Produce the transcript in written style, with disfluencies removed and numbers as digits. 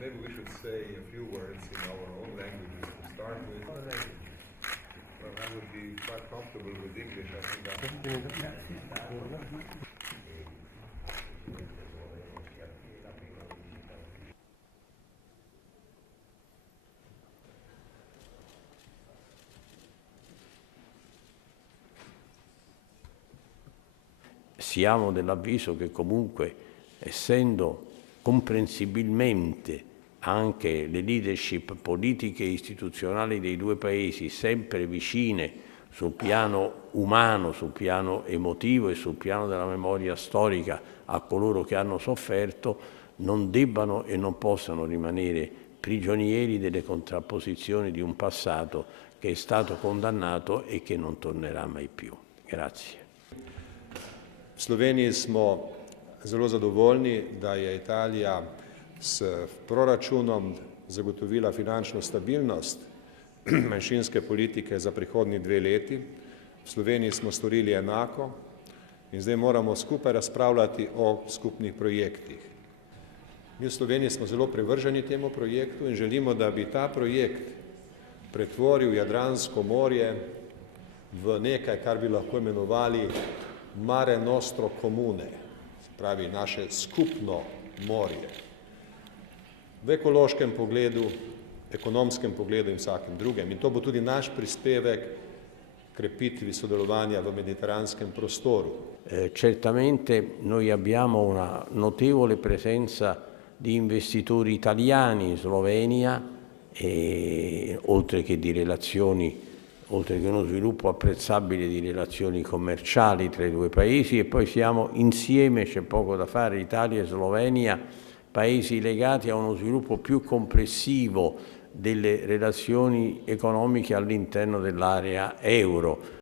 Maybe we should say a few words in our own languages to start with. Well, I would be quite comfortable with English, I think. Siamo dell'avviso che comunque, essendo comprensibilmente anche le leadership politiche e istituzionali dei due paesi sempre vicine sul piano umano, sul piano emotivo e sul piano della memoria storica a coloro che hanno sofferto, non debbano e non possano rimanere prigionieri delle contrapposizioni di un passato che è stato condannato e che non tornerà mai più. Grazie. V Sloveniji smo zelo zadovoljni, da je Italija s proračunom zagotovila finančno stabilnost manjšinske politike za prihodnji 2 leti. V Sloveniji smo storili enako in zdaj moramo skupaj razpravljati o skupnih projektih. Mi v Sloveniji smo zelo privrženi temu projektu in želimo, da bi ta projekt pretvoril Jadransko morje v nekaj, kar bi lahko imenovali Mare Nostro Comune, se pravi naše skupno morje. V ekološkem pogledu, ekonomskem pogledu in vsakem drugem. In to bo tudi naš prispevek krepitvi sodelovanja v mediteranskem prostoru. Certamente noi abbiamo una notevole presenza di investitori italiani in Slovenia, oltre che di relazioni, oltre che uno sviluppo apprezzabile di relazioni commerciali tra i due paesi, e poi siamo insieme, c'è poco da fare, Italia e Slovenia, paesi legati a uno sviluppo più complessivo delle relazioni economiche all'interno dell'area euro.